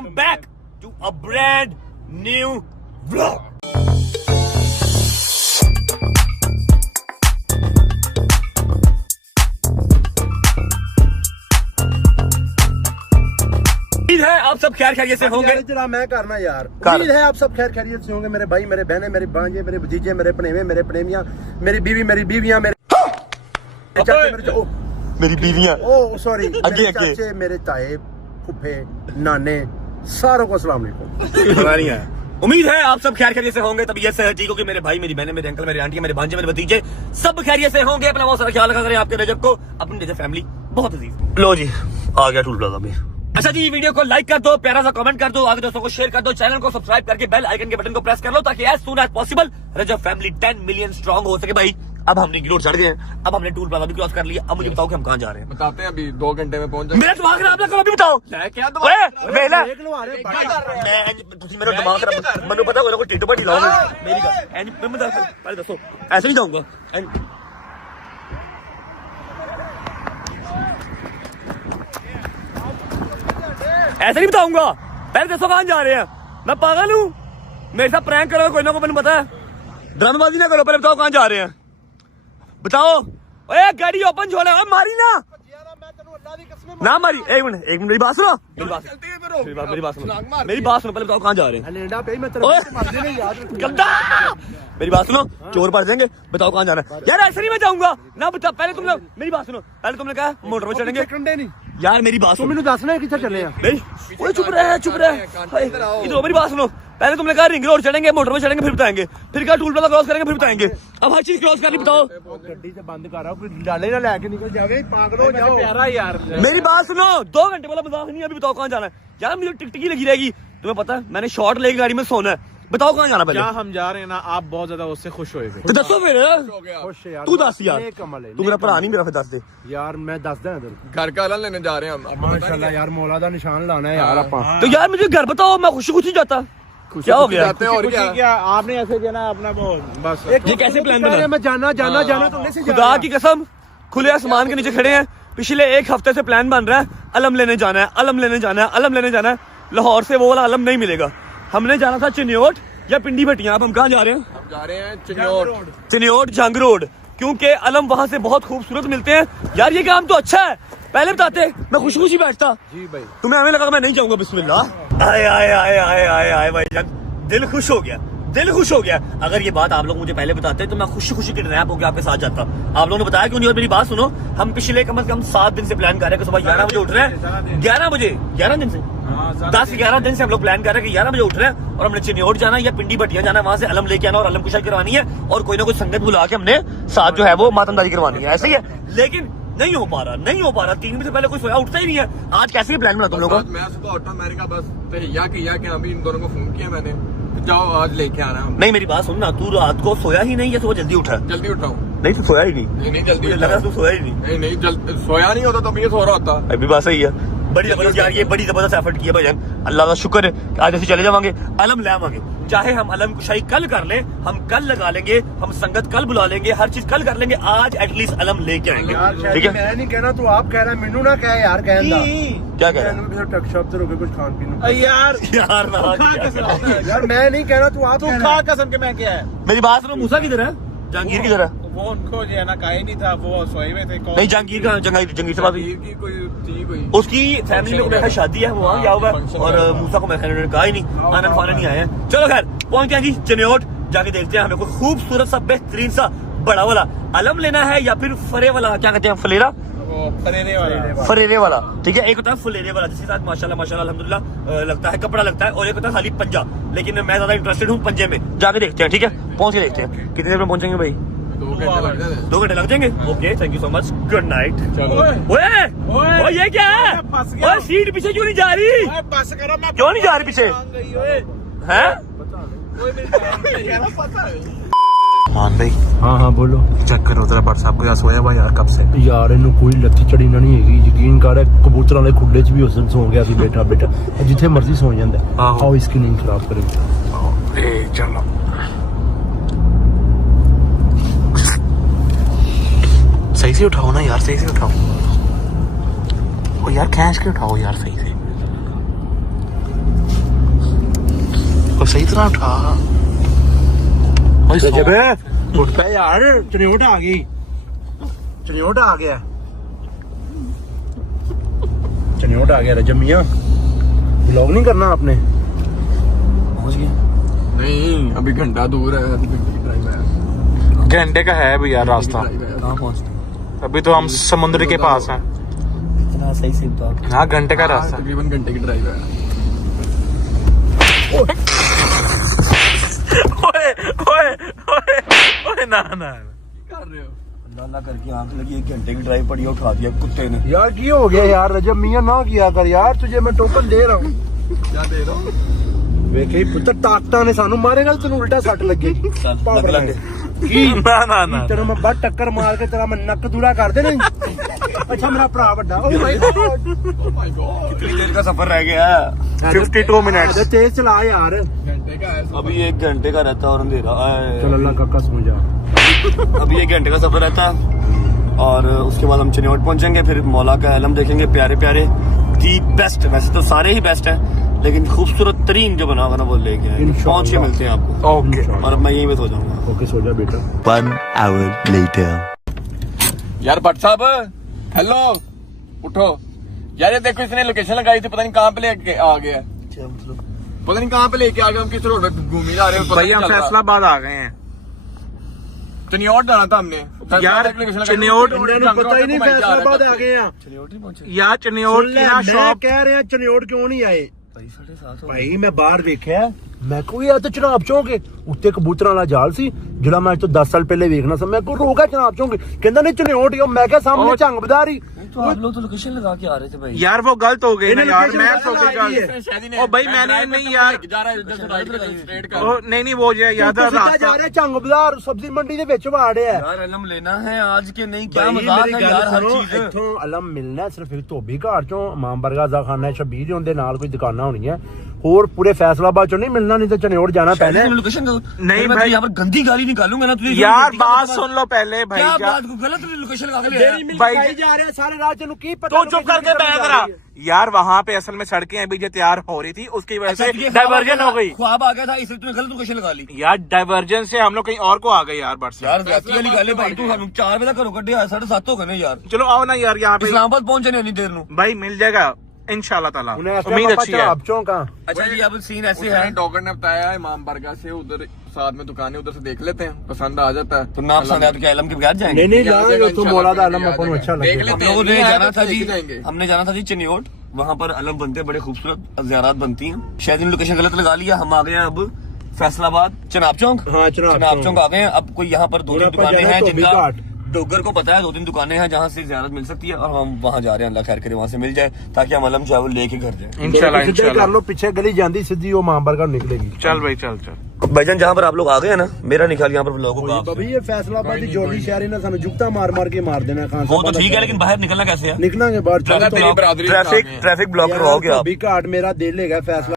Welcome back to a brand new vlog. उम्मीद है आप सब खैर खैरियत से होंगे। जरा मैं करना यार, उम्मीद है आप सब खैर खैरियत से होंगे। मेरे भाई, मेरे बहने, मेरे भांजे, मेरे भतीजे, मेरे पनेवे, मेरे पनेवियां, मेरी बीवी, मेरी बीवियां, मेरे चाचे, मेरी बीवियां, ओ सॉरी, आगे मेरे चाचे, मेरे ताए, फुफे, नाने, सारों को अस्सलाम वालेकुम। उम्मीद है आप सब खैर खैरियत से होंगे, तबीयत से ठीक हो कि मेरे भाई, मेरी बहनें, मेरे अंकल, मेरे आंटी, मेरे भांजे, मेरे भतीजे सब खैरियत से होंगे। अपना बहुत सारा ख्याल रखा करें आपके रजब को, अपनी रजब फैमिली बहुत अजीज। लो जी आ गया टूल प्लाजा में। अच्छा जी, वीडियो को लाइक कर दो, प्यारा सा कमेंट कर दो, आगे दोस्तों को शेयर कर दो, चैनल को सब्सक्राइब करके बेल आइकन के बटन को प्रेस कर लो ताकि एज सून एज पॉसिबल रजब फैमिली 10 मिलियन स्ट्रांग हो सके। भाई अब हम रिंग रोड चढ़ गए हैं, अब हमने टूल प्लाजा भी क्रॉस कर लिया। अब मुझे बताओ कि हम कहाँ जा रहे हैं। बताते हैं, अभी 2 घंटे में पहुंच जाएंगे। मेरा दिमाग खराब ना करो, अभी बताओ क्या मेरा दिमाग खराब, मैंने पता कोई टिड्डो पट्टी लाओगे मेरी पहले दसो, ऐसे नहीं जाऊंगा। ऐसे नहीं बताऊंगा, पहले दसो कहाँ जा रहे हैं। मैं पागल हूँ, मेरे साथ प्रैंक करोगे कोई ना कोई, मैंने पता है। ड्रामेबाजी ना करो, पहले बताओ कहाँ जा रहे हैं, बताओ। ओए गाड़ी ओपन छोड़े, मारी ना ना मारी। एक मिनट मेरी बात सुनो, मेरी बात सुनो, पहले बताओ कहाँ जा रहे हैं। गंदा, मेरी बात सुनो, चोर पड़ जाएंगे, बताओ कहाँ जाना है। यार ऐसे नहीं मैं जाऊंगा ना, बता पहले तुमने मेरी बात सुनो, पहले तुमने कहा मोटर पे चढ़ेंगे। यार मेरी बात सुनो, दसना है कितना चले हैं। चुप रहे इधर मेरी बात सुनो। पहले तुमने कहा रिंग रोड चढ़ेंगे, मोटर पे चढ़ेंगे, फिर बताएंगे। फिर कहा टूल प्लाजा क्रॉस करेंगे, फिर बताएंगे। अब हर चीज क्रॉस करनी, बताओ। गड्डी से बंद कर रहा हूँ, डाले ना लेके निकल जावे, पागल हो जाओ। प्यारा यार, मेरी बात सुनो, 2 घंटे वाला मजाक नहीं, अभी बताओ कहाँ जाना है। यार मुझे टिकटिकी लगी रहेगी, तुम्हें पता है मैंने शॉर्ट लेके गाड़ी में सोना है। बताओ कहाँ जाना पहले। क्या हम जा रहे हैं ना, आप बहुत ज्यादा उससे खुश होए थे। तो दसो फिर, तू दस यार, तू मेरा भरा नहीं, मेरा फिर दस दे यार। मैं दसदा घर का अलन लेने जा रहे हैं हम। माशाल्लाह यार, मौला दा निशान लाना है यार अपन। तो यार मुझे घर बताओ, मैं खुशी खुशी जाता। क्या हो गया, और क्या आपने ऐसे किया ना अपना बस। ये कैसे प्लान बना। मैं जाना तुमने से खुदा की कसम, खुले आसमान के नीचे खड़े हैं, पिछले 1 हफ्ते से प्लान बन रहा है, अलम लेने जाना है, अलम लेने जाना है, अलम लेने जाना है। लाहौर से वो वाला अलम नहीं मिलेगा। हमने जाना था चिन्योट या पिंडी भटियां। अब हम कहाँ जा रहे हैं? हम जा रहे हैं चिन्योट जंग रोड, क्योंकि अलम वहाँ से बहुत खूबसूरत मिलते हैं। यार ये काम तो अच्छा है, पहले बताते मैं खुशी खुशी बैठता। जी भाई, तुम्हें हमें लगा मैं नहीं जाऊंगा। बिस्मिल्लाह। आए आए आए आए आए आए भाई जान, दिल खुश हो गया, दिल खुश हो गया। अगर ये बात आप लोग मुझे पहले बताते तो मैं खुशी खुशी की ट्रैप होकर आपके साथ जाता। आप लोगों ने बताया क्यों नहीं। और मेरी बात सुनो, हम पिछले कम से कम 7 दिन से प्लान कर रहे हैं कि सुबह 11 बजे उठ रहे हैं। 11 बजे, 11 दिन से 10-11 दिन से हम लोग प्लान कर रहे हैं कि 11 बजे उठ रहे हैं और हमने चिन्योट जाना है या पिंडी भटिया जाना है, वहां से अलम लेके आना और अलम कुशाई करवानी है और कोई ना कोई संगत बुला के हमने साथ जो है वो मातमदारी करवानी है। ऐसे ही है, लेकिन नहीं हो पा रहा। 3 बजे से पहले कोई सोया उठता ही नहीं है। आज कैसे प्लान बना तुम लोगों का? मैं सुबह उठा, मैंने कहा बस तैयार किया कि अभी इन दोनों को फोन किया मैंने, जाओ आज लेके आना है। नहीं मेरी बात सुन ना, तू रात को सोया ही नहीं या सुबह जल्दी उठा? जल्दी उठाऊं? नहीं तू सोया ही नहीं। नहीं जल्दी लगा तू सोया ही नहीं। नहीं सोया नहीं होता तो भी सो रहा होता। अभी बात सही है। बड़ी जबरदस्त यार, ये बड़ी जबरदस्त एफर्ट किया भाईजान, अल्लाह का शुक्र है। आज ऐसे चले जाएंगे, अलम ले आवांगे। चाहे हम अलम कुशाई कल कर लें, हम कल लगा लेंगे, हम संगत कल बुला लेंगे, हर चीज कल कर लेंगे। आज एटलीस्ट अलम लेके आएंगे, ठीक है? मैं नहीं कहना, तू आप कह रहा है, मैनू ना कह यार। कहना क्या कह रहा है? टक शॉप तो कुछ खान पीन यार यार, मैं नहीं कह रहा, तू आप खा कसम के मैं क्या है। मेरी बात सुनो, मूसा किधर है? जहांगीर किधर है? वो उनको जो है ना कहा ही नहीं था, वो सोए हुए थे। नहीं जहांगीर का, जहांगीर से बात हुई? की कोई उसकी फैमिली में मेरे शादी है, वो वहाँ गया हुआ है और मूसा को मैंने कहा ही नहीं, आनंद फानंद नहीं आए हैं। चलो खैर पहुंच गए जी चिन्योट, जाके देखते हैं हमें कोई खूबसूरत सा बेहतरीन सा बड़ा वाला अलम लेना है या फिर फरे वाला, क्या कहते हैं, फलेरा, फरेरे वाला। ठीक है, एक होता है फुलेरे वाला जिसके साथ माशाल्लाह माशाल्लाह अल्हम्दुलिल्लाह लगता है, कपड़ा लगता है, और एक होता है खाली पंजा। लेकिन मैं ज्यादा इंटरेस्टेड हूँ पंजे में। जाके देखते हैं, ठीक है? पहुंच के देखते हैं कितने देर में पहुंचेंगे भाई। 2 घंटे लग जाएंगे। Okay, thank you so much, good night. ओए ये क्या है? ओए सीट पीछे क्यों नहीं जा रही? बस करो, मैं क्यों नहीं जा रही पीछे? हैं? मान भाई। हाँ बोलो। चेक करो तेरा व्हाट्सएप को, यार सोया हुआ यार कब से। यार इन्हू कोई लत्ती चढ़ी ना नहीं हैगी, यकीन कर। कबूतर वाले खुडे च भी उस दिन सो गया सी बेटा जिथे मर्जी सो जांदा। आओ इसकी नींद खराब करे। चलो सही से उठाओ ना यार, सही से उठाओ। ओ यार खींच के उठाओ यार, सही से। इसको सही तरह उठा। जबे उठ पे यार, चनियोट आ गई, चनियोट आ गया, चनियोट आ गया। रजब मियां व्लॉग नहीं करना आपने? पहुंच गए? नहीं, अभी घंटा दूर है, अभी घंटे की ड्राइव है। घंटे का है भैया रास्ता। कहाँ पहुंचते? अभी तो हम समुद्र के पास हैं। इतना सही से तो हाँ, घंटे का रास्ता। तकरीबन घंटे की ड्राइव है। ओए ओए ओए ओए, ना ना कर रहे हो? अल्लाह करके आंख लगी, 1 घंटे की ड्राइव पड़ी, उठा दिया कुत्ते ने। यार की हो गया यार? रजब मियां ना किया कर यार, तुझे मैं टोकन दे रहा हूँ। क्या दे रहा हूँ? ਵੇਖੇ ਪੁੱਤਰ ਤਾਕਤਾਂ ਨੇ ਸਾਨੂੰ ਮਾਰੇਗਾ ਤੈਨੂੰ ਉਲਟਾ ਸੱਟ ਲੱਗੇਗੀ। ਲੱਗ ਲੱਗ ਕੀ ਨਾ ਨਾ ਨਾ ਤੈਨੂੰ ਮੈਂ ਬੱਟ ਟੱਕਰ ਮਾਰ ਕੇ ਤੇਰਾ ਮੈਂ ਨੱਕ ਦੂਰਾ ਕਰ ਦੇਣਾ। ਅੱਛਾ ਮੇਰਾ ਭਰਾ ਵੱਡਾ। ਓ ਮਾਈ ਗॉड, Oh my God! कितनी देर का सफर रह गया है? 52 मिनट्स। तेज चला यार। घंटे का है। अभी 1 घंटे का रहता है और अंधेरा है। चल अल्लाह का कसम जा। अभी 1 घंटे का सफर रहता है और उसके बाद हम चनियोट पहुंचेंगे, फिर मौला का आलम देखेंगे। प्यारे प्यारे दी बेस्ट, वैसे तो सारे ही बेस्ट हैं, लेकिन खूबसूरत तरीन जो बना होगा ना वो लेके आएंगे। इंशाअल्लाह। पहुंच के मिलते हैं आपको। ओके। और अब मैं यहीं पे सो जाऊंगा। ओके सो जा बेटा। 1 hour later. यार भट्ट साहब, हेलो, उठो यार। ये देखो, इसने लोकेशन लगाई थी, पता नहीं कहाँ पे लेके आ गया, पता नहीं कहाँ पे लेके आ गया। हम किस रोड पे घूम ही जा रहे हैं। भैया फैसलाबाद आ गए हैं। चनियोट जाना था हमने यार, लोकेशन चनियोट ਇਹਨਾਂ ਨੂੰ ਪਤਾ ਹੀ ਨਹੀਂ ਫੈਸਲਾਬਾਦ ਆ ਗਏ ਆ। चनियोट नहीं पहुंचे? यार चनियोट की ना ਮੈਂ शॉप। ਕਹਿ ਰਿਹਾ ਚਨਿਓਟ ਕਿਉਂ ਨਹੀਂ ਆਏ? भाई 7:30 ਭਾਈ ਮੈਂ ਬਾਹਰ ਵੇਖਿਆ, ਮੈਂ ਕੋਈ ਆ ਤੇ ਚਨਾਬ ਚੌਂਕ ਉੱਤੇ ਕਬੂਤਰਾਂ ਵਾਲਾ ਜਾਲ ਸੀ ਜਿਹੜਾ ਮੈਂ ਅੱਜ ਤੋਂ 10 ਸਾਲ ਪਹਿਲੇ ਵੇਖਣਾ ਸੀ। ਮੈਂ ਕੋ ਰੋਗਾ ਚਨਾਬ ਚੌਂਕ, ਕਹਿੰਦਾ ਨਹੀਂ ਚਨਿਓਟ ਹੀ। ਮੈਂ ਕਿਹਾ ਸਾਹਮਣੇ ਝੰਗ ਬਦਾਰੀ। तो आप लोग तो लोकेशन लगा के आ रहे थे भाई। यार वो गलत हो गई ना इन्हें यार, location मैं पता सो लगा गई दी गलत। है। ओ भाई मैंने नहीं यार, जा रहा है इधर से राइट कर, स्ट्रेट कर। ओ नहीं वो जो याद है ਸਿੱਧਾ ਜਾ रास्ता। ਰਿਹਾ ਝੰਗ ਬਜ਼ਾਰ ਸਬਜ਼ੀ ਮੰਡੀ ਦੇ ਵਿੱਚ ਵਾੜਿਆ। यार अलम लेना है आज के, नहीं क्या ਭਾਈ मजाक ਮੇਰੀ है ਗੱਲ यार हर ਸੁਣੋ, चीज। ਇੱਥੋਂ ਅਲਮ ਮਿਲਣਾ ਸਿਰਫ ਇੱਕ ਧੋਬੀ ਘਾਟ ਚੋਂ, ਇਮਾਮ ਬਰਗਾ ਦਾ ਖਾਨਾ, ਸ਼ਬੀਰ ਦੇ ਉਹਦੇ ਨਾਲ ਕੋਈ ਦੁਕਾਨਾਂ ਹੋਣੀਆਂ, ਹੋਰ पूरे फैसलाबाद चो नहीं मिलना, नहीं तो चनियोट जाना पैना है। लोकेशन नहीं मैं भाई। यहाँ पर गंदी गाली निकालूंगा ना तुझे। यार बात सुन लो पहले भाई। क्या क्या बात को गलत लोकेशन लगा के ले आया? भाई भाई जा रहे हैं सारे रात, तेनू की पता? तो चुप करके बैठ रहा यार। वहाँ पे असल में सड़कें अभी जो तैयार हो रही थी, उसकी वजह अच्छा, से ये डाइवर्जन हो गई। ख्वाब आ गया था, इसलिए तूने गलत लोकेशन लगा ली। यार डाइवर्जन से हम लोग कहीं और को आ गए यार बट से। यार जाती वाली गल है भाई, तू सानू 4 बजे तक घरों कड्ढे 7:30 हो गए ने यार। चलो आओ ना यार यहाँ पे। इस्लामाबाद पहुंचे नहीं देर नु। भाई मिल जाएगा इंशाल्लाह ताला, उन्हें ऐसा उम्मीद पापा अच्छी है। चनाब चौक का। अच्छा जी, अब सीन ऐसे उसने है। डॉक्टर ने बताया है इमाम बरगा से उधर साथ में दुकानें, उधर से देख लेते हैं, पसंद आ जाता है तो ना पसंद है तो क्या आलम के बगैर जाएंगे? नहीं नहीं याद जाएंगे है, तो इंशाल्लाह मौला दा याद आलम है, अपन को अच्छा देख लगेगा। लेते हम लोगों ने नहीं आया जाना तो था जी, लेके जाएंगे। हमने जाना था जी चनियोट। वहाँ पर अलम बनते हैं, बड़े खूबसूरत ज़ियारत बनती हैं। शायद इन लोकेशन गलत लगा लिया। हम आ गए हैं अब फैसलाबाद चनाब चौक। हाँ, चनाब चौक आ गए हैं। अब कोई यहाँ पर 2-3 और अपन दुकानें जाना हैं धोबी जिनका घाट। डोगर को पता है, 2-3 दुकानें हैं जहाँ से ज़ियारत मिल सकती है और हम वहाँ जा रहे हैं। अल्लाह खैर करे वहाँ से मिल जाए ताकि हम अलम जो है वो लेके घर जाए। इंशाल्लाह सीधे कर इंशाल्लाह। लो, पीछे गली जाती सीधी वो इमाम बरगा निकलेगी। चल भाई चल चल। भाईजान जहाँ पर आप लोग आ गए हैं ना, मेरा निकाल यहाँ पर लोगों को बाबी ये फैसलाबाद की जोड़ी शहरी ने सानू जुगता मार मार के मार देना। खान वो तो ठीक है, लेकिन बाहर निकलना कैसे है? निकलांगे बाहर। तेरी बरादरी ट्रैफिक ब्लॉक करवाओगे आप? धोबी घाट मेरा दिल है फैसला